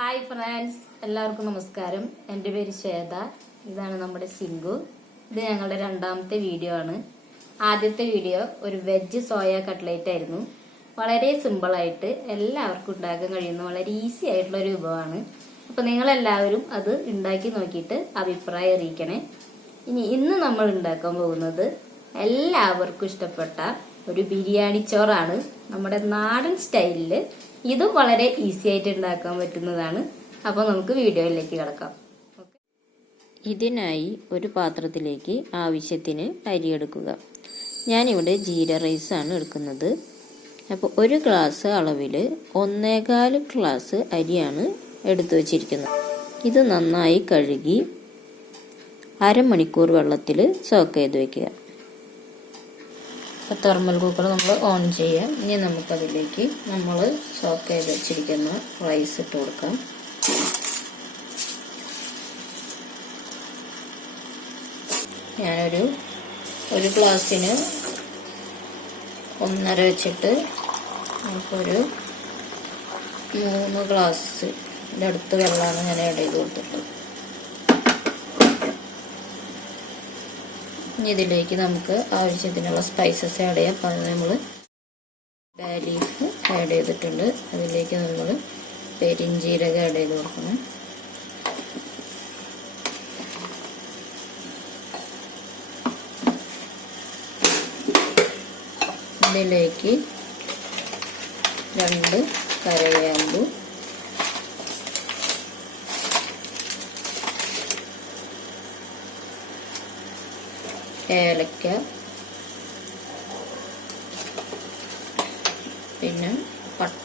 Hi friends, എല്ലാവർക്കും നമസ്കാരം. എൻ്റെ പേര് ശ്വേത. ഇതാണ് നമ്മുടെ സിംഗു. ഇത് ഞങ്ങളുടെ രണ്ടാമത്തെ വീഡിയോ ആണ്. ആദ്യത്തെ വീഡിയോ ഒരു വെജ് സോയ കട്ട്ലേറ്റ് ആയിരുന്നു. വളരെ സിമ്പിളായിട്ട് എല്ലാവർക്കും ഉണ്ടാക്കാൻ കഴിയുന്ന വളരെ ഈസി ആയിട്ടുള്ള ഒരു വിഭവമാണ്. അപ്പോൾ നിങ്ങളെല്ലാവരും അത് ഉണ്ടാക്കി നോക്കിയിട്ട് അഭിപ്രായം അറിയിക്കണേ. ഇന്ന് നമ്മൾ ഉണ്ടാക്കാൻ പോകുന്നത് എല്ലാവർക്കും ഇഷ്ടപ്പെട്ട ഒരു ബിരിയാണി ചോറാണ്. നമ്മുടെ നാടൻ സ്റ്റൈലിൽ ഇതും വളരെ ഈസി ആയിട്ട് ഉണ്ടാക്കാൻ പറ്റുന്നതാണ്. അപ്പോൾ നമുക്ക് വീഡിയോയിലേക്ക് കിടക്കാം. ഇതിനായി ഒരു പാത്രത്തിലേക്ക് ആവശ്യത്തിന് അരി എടുക്കുക. ഞാനിവിടെ ജീര റൈസ് ആണ് എടുക്കുന്നത്. അപ്പോൾ ഒരു ഗ്ലാസ് അളവിൽ 1.25 ഗ്ലാസ് അരിയാണ് എടുത്തു വച്ചിരിക്കുന്നത്. ഇത് നന്നായി കഴുകി അരമണിക്കൂർ വെള്ളത്തിൽ സോക്ക് ചെയ്ത് വയ്ക്കുക. അപ്പോൾ തെർമൽ കുക്കർ നമ്മൾ ഓൺ ചെയ്യാം. ഇനി നമുക്കതിലേക്ക് നമ്മൾ സോക്ക് ചെയ്ത് വെച്ചിരിക്കുന്ന റൈസ് ഇട്ട് കൊടുക്കാം. ഒരു ഗ്ലാസ്സിന് 1.5 വെച്ചിട്ട് നമുക്കൊരു 3 ഗ്ലാസ്സിൻ്റെ അടുത്ത് വെള്ളമാണ് ഞാൻ ആഡ് ചെയ്ത് കൊടുത്തിട്ടുള്ളത്. ഇനി ഇതിലേക്ക് നമുക്ക് ആവശ്യത്തിനുള്ള സ്പൈസസ് ആഡ് ചെയ്യാം. അപ്പോൾ നമ്മൾ ബേ ലീഫ് ആഡ് ചെയ്തിട്ടുണ്ട്. അതിലേക്ക് നമ്മൾ പെരിഞ്ജീരകം ആഡ് ചെയ്ത് കൊടുക്കണം. ഇതിലേക്ക് 2 കറിവേപ്പ്, ഏലക്ക, പിന്നെ പട്ട,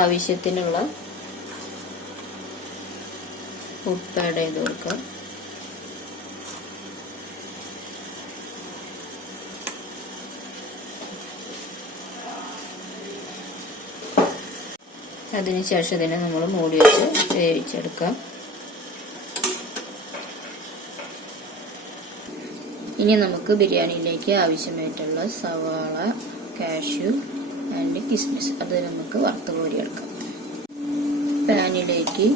ആവശ്യത്തിനുള്ള ഉപ്പ് ആഡ് ചെയ്ത് കൊടുക്കാം. അതിനുശേഷം ഇതിനെ നമ്മൾ മൂടി വെച്ച് വേവിച്ചെടുക്കാം. ഇനി നമുക്ക് ബിരിയാണിയിലേക്ക് ആവശ്യമായിട്ടുള്ള സവാള, കാഷ്യൂ ആൻഡ് കിസ്മിസ് അത് നമുക്ക് വറുത്ത് കോരിയെടുക്കാം. പാനിലേക്ക്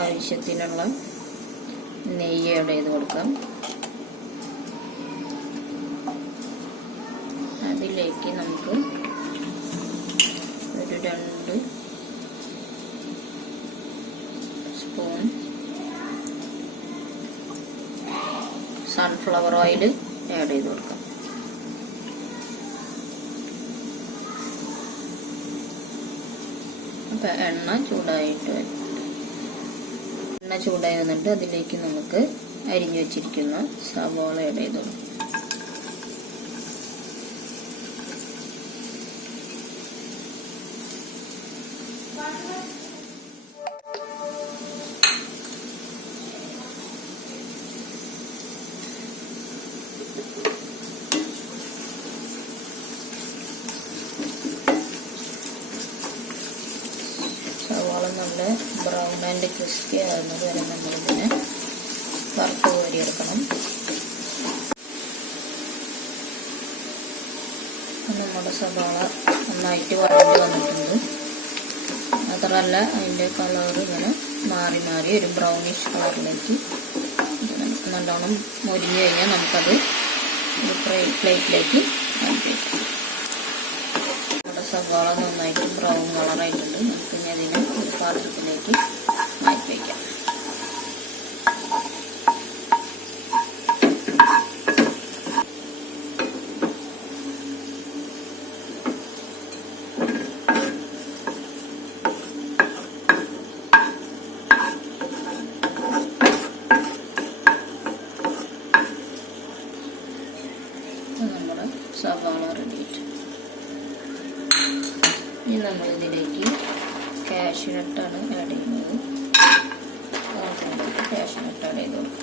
ആവശ്യത്തിനുള്ള നെയ്യ് ആഡ് ചെയ്ത് കൊടുക്കാം. അതിലേക്ക് നമുക്ക് ഒരു 2 സ്പൂൺ സൺഫ്ലവർ ഓയിൽ ആഡ് ചെയ്ത് കൊടുക്കാം. അപ്പം എണ്ണ ചൂടായി വന്നിട്ട് അതിലേക്ക് നമുക്ക് അരിഞ്ഞു വെച്ചിരിക്കുന്ന സവാള ആഡ് ചെയ്ത് കൊടുക്കാം. നല്ല ബ്രൗൺ ആൻഡ് ക്രിസ്പി ആകുന്നത് വരെ നമ്മളിതിനെ വറുത്ത് കോരിയെടുക്കണം. നമ്മുടെ സവാള നന്നായിട്ട് വഴണ്ട് വന്നിട്ടുണ്ട്. മാത്രമല്ല അതിൻ്റെ കളർ ഇങ്ങനെ മാറി മാറി ഒരു ബ്രൗണിഷ് കളറിലേക്ക് നല്ലോണം മൊരിഞ്ഞു കഴിഞ്ഞാൽ നമുക്കത് ഒരു പ്ലേറ്റിലേക്ക് മാറ്റി വയ്ക്കാം. നമ്മുടെ സവാള നന്നായിട്ട് ബ്രൗൺ കളറായിട്ടുണ്ട്. നമുക്ക് ഇനി അതിനെ ഒരു പാത്രത്തിലേക്ക് മാറ്റി വയ്ക്കാം. നമ്മുടെ സവാള റെഡി ആയിട്ടുണ്ട്. ഇനി നമ്മളിതിലേക്ക് കാഷ്യൂനട്ടാണ് ആഡ് ചെയ്യുന്നത്. കാഷ്യൂനട്ട് ആഡ് ചെയ്ത് കൊടുക്കും.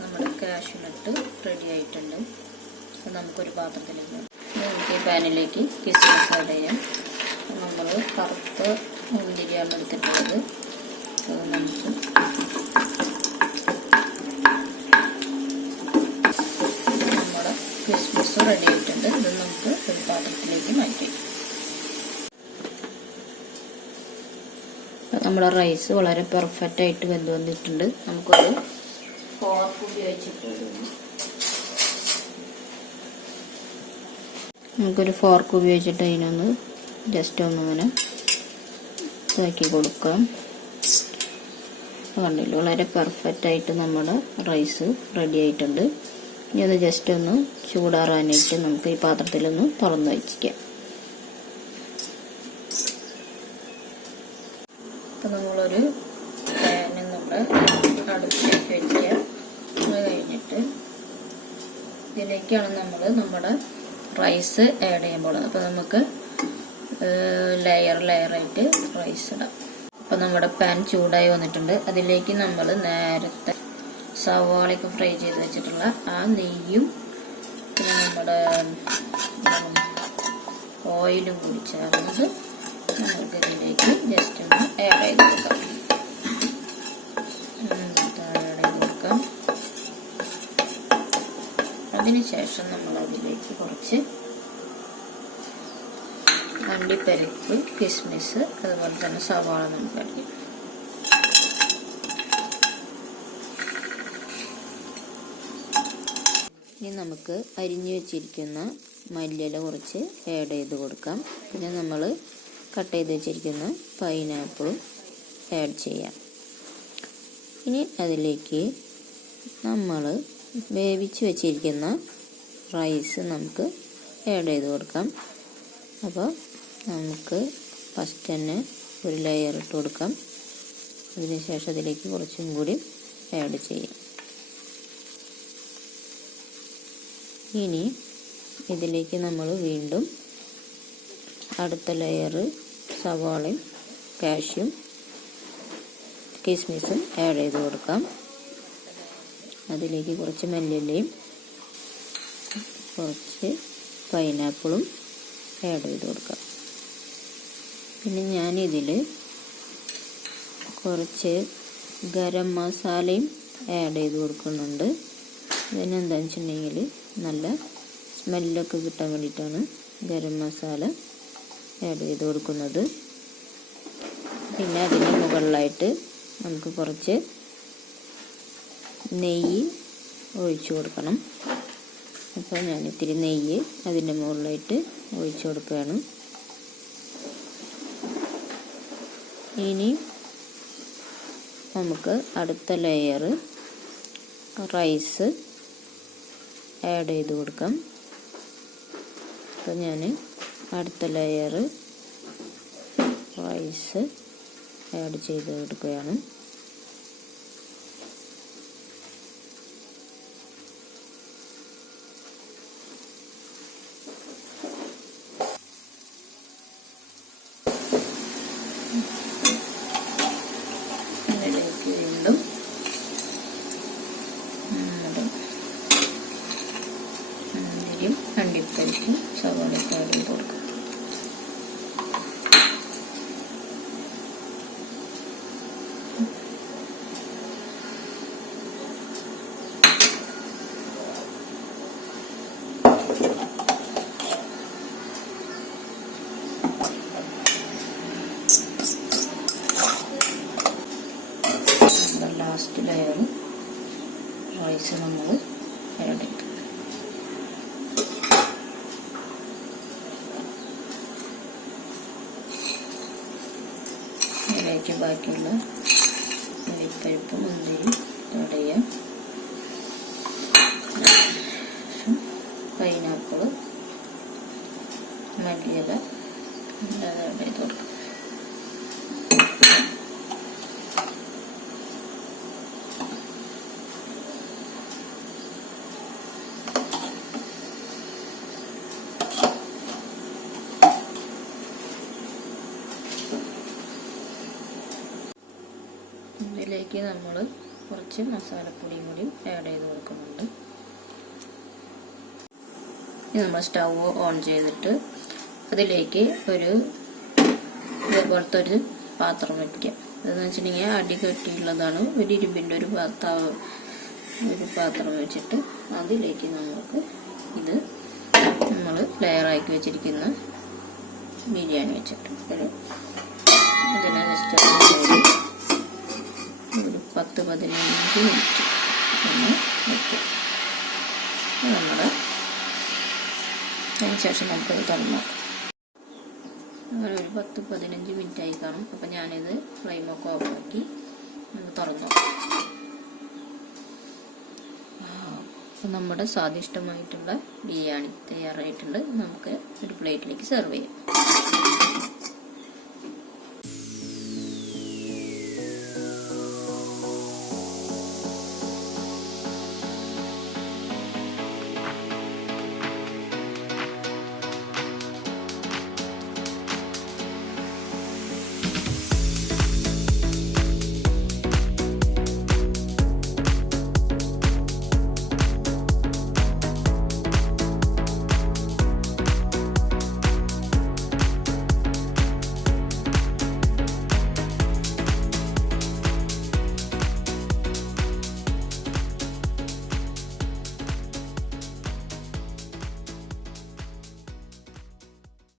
നമ്മുടെ കാഷ്യൂനട്ട് റെഡി ആയിട്ടുണ്ട്. അത് നമുക്കൊരു പാത്രത്തിലേക്ക് നമുക്ക് ഈ പാനിലേക്ക് കിസ്മിസ് ആഡ് ചെയ്യാം. നമ്മൾ കറുത്ത മുന്തിരിയാണ് എടുത്തിട്ടുള്ളത്. അത് നമുക്ക് നമ്മുടെ കിസ്മിസ് റെഡി ആയിട്ടുണ്ട്. ഇത് നമുക്ക് ഒരു പാത്രത്തിലേക്ക് മാറ്റി. നമ്മുടെ റൈസ് വളരെ പെർഫെക്റ്റ് ആയിട്ട് വെന്ത് വന്നിട്ടുണ്ട്. നമുക്കൊരു ഫോർക്ക് ഉപയോഗിച്ചിട്ട് അതിനൊന്ന് ജസ്റ്റ് ഒന്നിങ്ങനെ ഇതാക്കി കൊടുക്കാം. കണ്ടില്ല, വളരെ പെർഫെക്റ്റ് ആയിട്ട് നമ്മുടെ റൈസ് റെഡി ആയിട്ടുണ്ട്. ഇനി അത് ജസ്റ്റ് ഒന്ന് ചൂടാറാനായിട്ട് നമുക്ക് ഈ പാത്രത്തിലൊന്ന് തുറന്ന് വെച്ചിരിക്കാം. അപ്പം നമ്മളൊരു പാന് നമ്മുടെ അടുപ്പിലേക്ക് വയ്ക്കുക. അത് കഴിഞ്ഞിട്ട് ഇതിലേക്കാണ് നമ്മൾ നമ്മുടെ റൈസ് ആഡ് ചെയ്യാൻ പോകുന്നത്. അപ്പം നമുക്ക് ലെയറായിട്ട് റൈസ് ഇടാം. അപ്പം നമ്മുടെ പാൻ ചൂടായി വന്നിട്ടുണ്ട്. അതിലേക്ക് നമ്മൾ നേരത്തെ സവാളയൊക്കെ ഫ്രൈ ചെയ്ത് വെച്ചിട്ടുള്ള ആ നെയ്യും പിന്നെ നമ്മുടെ ഓയിലും കൂടി ചേർന്നത് നമുക്ക് ഇതിലേക്ക് ജസ്റ്റ് ഒന്ന് ആഡ് ചെയ്ത് കൊടുക്കാം. അതിനുശേഷം നമ്മൾ അതിലേക്ക് കുറച്ച് അണ്ടിപ്പരിപ്പ്, കിസ്മിസ്, അതുപോലെ തന്നെ സവാള നമുക്ക് അടിക്കും. ഇനി നമുക്ക് അരിഞ്ഞു വെച്ചിരിക്കുന്ന മല്ലിയില കുറച്ച് ആഡ് ചെയ്ത് കൊടുക്കാം. പിന്നെ നമ്മൾ കട്ട് ചെയ്ത് വെച്ചിരിക്കുന്ന പൈനാപ്പിളും ആഡ് ചെയ്യാം. ഇനി അതിലേക്ക് നമ്മൾ വേവിച്ച് വെച്ചിരിക്കുന്ന റൈസ് നമുക്ക് ആഡ് ചെയ്ത് കൊടുക്കാം. അപ്പോൾ നമുക്ക് ഫസ്റ്റ് തന്നെ ഒരു ലെയർ ഇട്ട് കൊടുക്കാം. അതിനുശേഷം അതിലേക്ക് കുറച്ചും കൂടി ആഡ് ചെയ്യാം. ഇനി ഇതിലേക്ക് നമ്മൾ വീണ്ടും അടുത്ത ലെയർ സവാളയും കാഷ്യും കിസ്മിസും ആഡ് ചെയ്ത് കൊടുക്കാം. അതിലേക്ക് കുറച്ച് മല്ലിയിലയും കുറച്ച് പൈനാപ്പിളും ആഡ് ചെയ്ത് കൊടുക്കാം. പിന്നെ ഞാനിതിൽ കുറച്ച് ഗരം മസാലയും ആഡ് ചെയ്ത് കൊടുക്കുന്നുണ്ട്. ഇതിനെന്താണെന്ന് വെച്ചിട്ടുണ്ടെങ്കിൽ നല്ല സ്മെല്ലൊക്കെ കിട്ടാൻ വേണ്ടിയിട്ടാണ് ഗരം മസാല ആഡ് ചെയ്ത് കൊടുക്കുന്നത്. പിന്നെ അതിന് മുകളിലായിട്ട് നമുക്ക് കുറച്ച് നെയ്യ് ഒഴിച്ചു കൊടുക്കണം. അപ്പോൾ ഞാനിത്തിരി നെയ്യ് അതിൻ്റെ മുകളിലായിട്ട് ഒഴിച്ചു കൊടുക്കുകയാണ്. ഇനി നമുക്ക് അടുത്ത ലെയർ റൈസ് ആഡ് ചെയ്ത് കൊടുക്കാം. അപ്പോൾ ഞാൻ അടുത്ത ലെയർ റൈസ് ആഡ് ചെയ്ത് കൊടുക്കുകയാണ്. ഇതിലേക്ക് വീണ്ടും മുന്തിരിയും അണ്ടിപ്പരിപ്പും സവാളയൊക്കെ ആഡ് ചെയ്ത് കൊടുക്കാം. ലാസ്റ്റ് ലെയർ റൈസ് നമ്മൾ ആഡ് ചെയ്തു. ഇതിലേക്ക് ബാക്കിയുള്ള അണ്ടിപ്പരിപ്പ് മുന്തിരി ആഡ് ചെയ്യാം. പൈനാപ്പിൾ, മല്ലിയില ആഡ് ചെയ്ത് കൊടുക്കാം. ഇതിലേക്ക് നമ്മൾ കുറച്ച് മസാലപ്പൊടിയും കൂടി ആഡ് ചെയ്ത് കൊടുക്കുന്നുണ്ട്. ഇനി നമ്മൾ സ്റ്റൗ ഓൺ ചെയ്തിട്ട് അതിലേക്ക് ഒരു ഇതേപോലത്തെ ഒരു പാത്രം വയ്ക്കുക. അതെന്ന് വെച്ചിട്ടുണ്ടെങ്കിൽ അടി കെട്ടിയുള്ളതാണ്. ഒരു ഇരുമ്പിൻ്റെ ഒരു പാത്രം വെച്ചിട്ട് അതിലേക്ക് നമുക്ക് ഇത് നമ്മൾ ലെയറാക്കി വെച്ചിരിക്കുന്ന ബിരിയാണി വെച്ചിട്ട് ഇതിനെ ജസ്റ്റ് ഒരു 10-15 മിനിറ്റ് ഒന്ന് വയ്ക്കുക. അതിനുശേഷം നമുക്കത് തുറന്നു നോക്കാം. അങ്ങനെ ഒരു 10-15 മിനിറ്റ് ആയി കാണും. അപ്പം ഞാനിത് ഫ്ലെയിമൊക്കെ ഓഫാക്കി തുറന്നു നോക്കാം. അപ്പം നമ്മുടെ സ്വാദിഷ്ടമായിട്ടുള്ള ബിരിയാണി തയ്യാറായിട്ടുണ്ട്. നമുക്ക് ഒരു പ്ലേറ്റിലേക്ക് സെർവ് ചെയ്യാം.